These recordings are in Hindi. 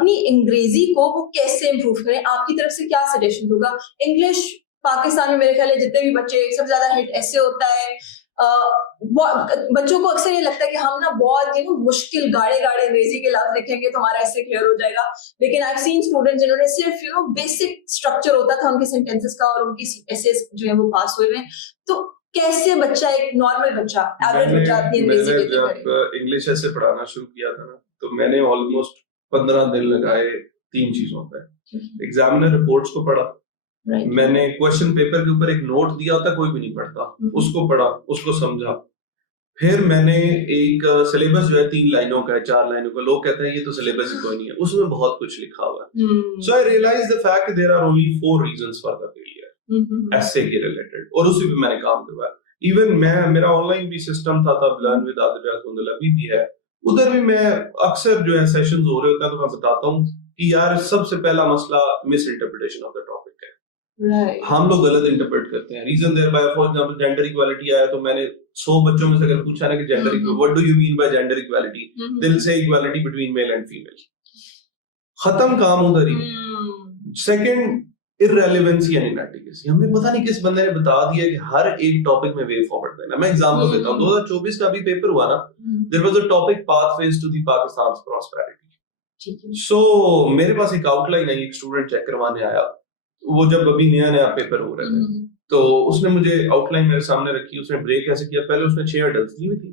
अपनी अंग्रेजी को वो कैसे इम्प्रूव करें, आपकी तरफ से क्या सजेशन होगा? इंग्लिश पाकिस्तान में मेरे ख्याल है जितने भी बच्चे, सबसे ज्यादा हिट ऐसे होता है, बच्चों को अक्सर ये लगता है कि हम ना बहुत मुश्किल गाढ़े अंग्रेजी के लफ्ज लिखेंगे तो हमारा ऐसे क्लियर हो जाएगा, लेकिन आई हैव सीन स्टूडेंट्स जिन्होंने सिर्फ बेसिक स्ट्रक्चर होता था उनके सेंटेंसेस का और उनकी एसेस जो है वो पास हुए हैं। तो कैसे बच्चा, एक नॉर्मल बच्चा, एवरेज बच्चा अपनी अंग्रेजी मैंने जब इंग्लिश ऐसे पढ़ाना शुरू किया था ना, तो मैंने ऑलमोस्ट 15 दिन लगाए 3 चीजों पे। एग्जामिनर रिपोर्ट्स को पढ़ा, मैंने क्वेश्चन पेपर के ऊपर एक नोट दिया होता, कोई भी नहीं पढ़ता, उसको पढ़ा, उसको समझा। फिर मैंने एक सिलेबस जो है 3 लाइनों का है, 4 लाइनों का, लोग कहते हैं ये तो सिलेबस ही कोई नहीं है, उसमें बहुत कुछ लिखा हुआ है। So I realize the fact there are only 4 reasons for the failure ऐसे के रिलेटेड, और उसी पे मैंने काम करवाया। इवन मेरा ऑनलाइन भी सिस्टम था तब, लर्न विद आदिल अभी भी है, उधर भी मैं अक्सर जो है सेशंस हो रहे होते हैं तो मैं बताता हूँ कि यार सबसे पहला मसला misinterpretation of the topic है। हम लोग गलत इंटरप्रेट करते हैं। Reason thereby, for example gender equality आया तो मैंने 100 बच्चों में से अगर पूछा ना कि gender what do you mean by gender equality, they will say equality between male and female. खत्म काम उधर ही। Second, irrelevancy and inadequacy. हमें पता नहीं किस बंदे ने बता दिया कि हर एक टॉपिक में वे फॉरवर्ड देना। मैं एग्जांपल देता हूं, 2024 का भी पेपर हुआ ना, there was a topic pathways to the Pakistan's prosperity. So मेरे पास एक आउटलाइन है, एक स्टूडेंट चेक करवाने आया, वो जब अभी नया पेपर हो रहे थे, तो उसने मुझे आउटलाइन मेरे सामने रखी, उसने ब्रेक ऐसे किया, पहले उसने 6 हर्डल्स दी हुई थी,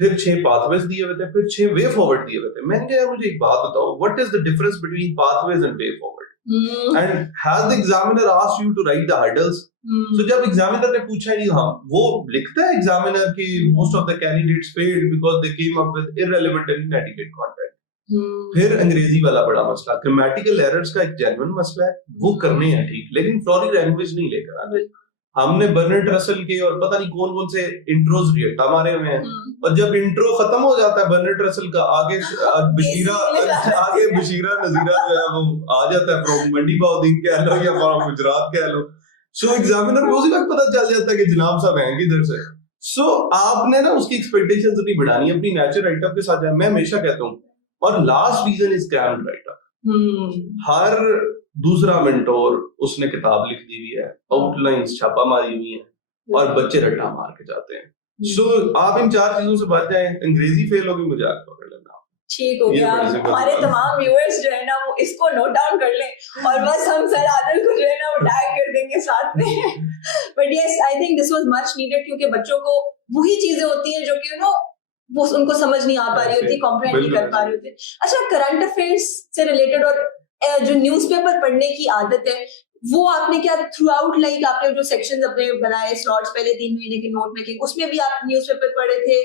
फिर 6 पाथवेज दिए हुए थे, फिर 6 वे फॉरवर्ड दिए हुए थे। मैंने कहा मुझे एक बात बताओ, what is the difference between pathways and way forward, and has the examiner asked you to write the hurdles? So जब एग्जामिनर ने पूछा नहीं, हाँ वो लिखता है एग्जामिनर की most of the candidates failed because they came up with irrelevant and इनएडिक्वेट content. फिर अंग्रेजी वाला बड़ा मसला, ग्रामेटिकल एरर्स का एक जेन्युइन मसला है, वो करने हैं ठीक, लेकिन फ्लोरी लैंग्वेज नहीं लेकर आते। हमने बर्नार्ड रसल के और पता नहीं कौन से इंट्रोज रिएक्टा मारे हुए हैं, और जब इंट्रो खत्म हो जाता है बर्नार्ड रसल का, आगे बशीरा नजीरा जो है वो आ जाता है, फ्रॉम मंडी बाउद्दीन कह लो या फ्रॉम गुजरात कह लो। सो एग्जामिनर को उसी वक्त पता चल जाता है कि जनाब साहब हैं किधर से। सो आपने ना उसकी एक्सपेक्टेशंस नहीं बढ़ानी, अपनी नेचुरल राइटअप के साथ। मैं हमेशा कहता हूँ, और last reason is crammed write up. हर दूसरा मेंटोर उसने किताब लिख दी हुई है, आउटलाइंस छापा मारी हुई है, और बच्चे रट्टा मार के जाते हैं। सो आप इन 4 चीजों से बच जाएं, अंग्रेजी फेल होगी मजाक पकड़ लेना। ठीक हो गया। हमारे तमाम व्यूअर्स जो है ना वो इसको नोट डाउन कर लें, और बस हम सर आदिल को जो है ना वो टैग कर देंगे साथ में। But yes, I think this was much needed, क्योंकि बच्चों को वही चीजें होती हैं जो कि वो उनको समझ नहीं आ पा रही होती, कॉम्प्रिहेंड नहीं कर पा रही होती। अच्छा, करंट अफेयर्स से रिलेटेड और जो न्यूज़पेपर पढ़ने की आदत है, वो आपने क्या थ्रू आउट, लाइक आपने जो सेक्शंस अपने बनाए, स्लॉट्स पहले 3 महीने के नोट में, उसमें भी आप न्यूज़पेपर पढ़े थे